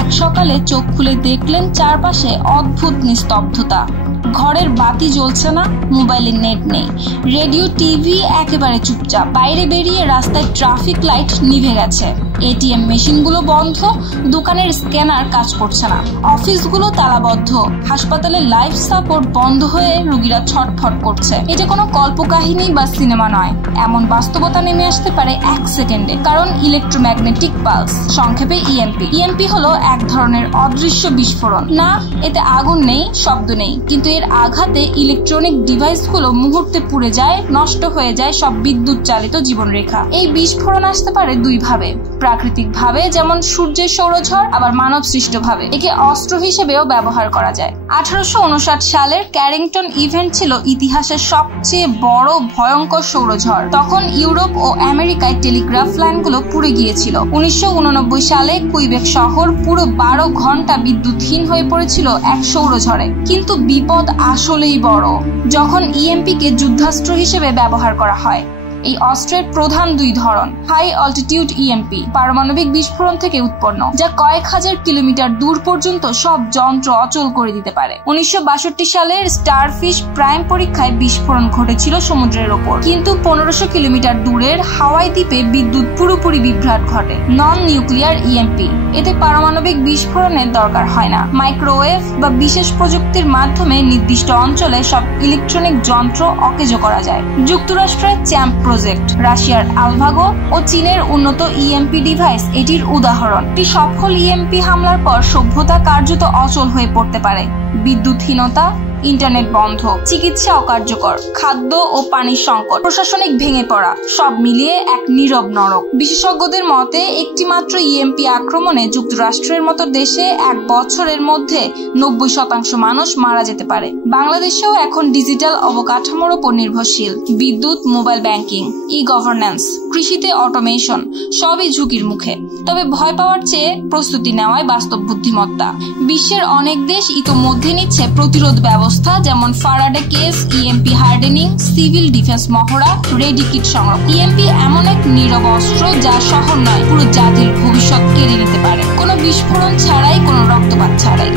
এক সকালে চোখ খুলে দেখলেন চারপাশে অদ্ভুত নিস্তব্ধতা। ঘরের বাতি জ্বলছে না, মোবাইলে নেট নেই, রেডিও টিভি একেবারে চুপচাপ। বাইরে বেরিয়ে রাস্তায় ট্রাফিক লাইট নিভে গেছে, এটিএম মেশিনগুলো বন্ধ, দোকানের স্ক্যানার কাজ করছে না, অফিসগুলো তালাবদ্ধ, হাসপাতালের লাইফ সাপোর্ট বন্ধ হয়ে রোগীরা ছটফট করছে। এটা কোনো কল্পকাহিনী বা সিনেমা নয়, এমন বাস্তবতা নেমে আসতে পারে এক সেকেন্ডে। কারণ ইলেকট্রোম্যাগনেটিক পালস, সংক্ষেপে ইএমপি। ইএমপি হলো এক ধরনের অদৃশ্য বিস্ফোরণ। না, এতে আগুন নেই, শব্দ নেই, কিন্তু এর আঘাতে ইলেকট্রনিক ডিভাইসগুলো মুহূর্তে পুড়ে যায়, নষ্ট হয়ে যায় সব বিদ্যুৎ চালিত জীবনরেখা। এই বিস্ফোরণ আসতে পারে দুই ভাবে, প্রাকৃতিক ভাবে যেমন সূর্যের সৌরঝড়, আবার মানব সৃষ্ট ভাবে। একে অস্ত্র হিসেবেও ব্যবহার করা যায়। 1859 সালের ক্যারিংটন ইভেন্ট ছিল ইতিহাসের সবচেয়ে বড় ভয়ঙ্কর সৌরঝড়। তখন ইউরোপ ও আমেরিকায় টেলিগ্রাফ লাইনগুলো পুড়ে গিয়েছিল। 1989 সালে কুইবেক শহর পুরো 12 ঘন্টা বিদ্যুৎহীন হয়ে পড়েছিল এক সৌরঝড়ে। কিন্তু বিপদ আসলেই বড় যখন ইএমপি কে যুদ্ধাস্ত্র হিসেবে ব্যবহার করা হয়। এই অস্ত্রের প্রধান দুই ধরন। হাই অল্টিটিউড ইএমপি পারমাণবিক বিস্ফোরণ থেকে উৎপন্ন, যা কয়েক হাজার কিলোমিটার দূর পর্যন্ত সব যন্ত্র অচল করে দিতে পারে। 1962 সালের স্টারফিশ প্রাইম পরীক্ষায় বিস্ফোরণ ঘটেছিল সমুদ্রের ওপর, কিন্তু 1500 কিলোমিটার দূরের হাওয়াই দ্বীপে বিদ্যুৎ পুরোপুরি বিভ্রাট ঘটে। নন নিউক্লিয়ার ইএমপি, এতে পারমাণবিক বিস্ফোরণের দরকার হয় না। মাইক্রোওয়েভ বা বিশেষ প্রযুক্তির মাধ্যমে নির্দিষ্ট অঞ্চলে সব ইলেকট্রনিক যন্ত্র অকেজো করা যায়। যুক্তরাষ্ট্রের চ্যাম্প প্রজেক্ট, রাশিয়ার আলভাগো ও চীনের উন্নত ইএমপি ডিভাইস এটির উদাহরণ। একটি সফল ইএমপি হামলার পর সভ্যতা কার্যত অচল হয়ে পড়তে পারে। বিদ্যুৎহীনতা, ইন্টারনেট বন্ধ, চিকিৎসা অকার্যকর, খাদ্য ও পানির সংকট, প্রশাসনিক ভেঙে পড়া, সব মিলিয়ে এক নীরব নরক। বিশেষজ্ঞদের মতে একটি মাত্র ইএমপি আক্রমণে যুক্তরাষ্ট্রের মতো দেশে এক বছরের মধ্যে 90% মানুষ মারা যেতে পারে। বাংলাদেশেও এখন ডিজিটাল অবকাঠামোর উপর নির্ভরশীল। বিদ্যুৎ, মোবাইল ব্যাংকিং, ই গভর্নেন্স, কৃষিতে অটোমেশন, সবই ঝুঁকির মুখে। তবে ভয় পাওয়ার চেয়ে প্রস্তুতি নেওয়াই বাস্তব বুদ্ধিমত্তা। বিশ্বের অনেক দেশ ইতোমধ্যে নিচ্ছে প্রতিরোধ ব্যবস্থা, যেমন ফারাডে case, EMP hardening, civil defence মহড়া, রেডি কিট সংরক্ষণ। ইএমপি এমন এক নীরব অস্ত্র যা শহর নয়, পুরো জাতির ভবিষ্যৎ কেড়ে নিতে পারে, কোনো বিস্ফোরণ ছাড়াই, কোনো রক্তপাত ছাড়াই।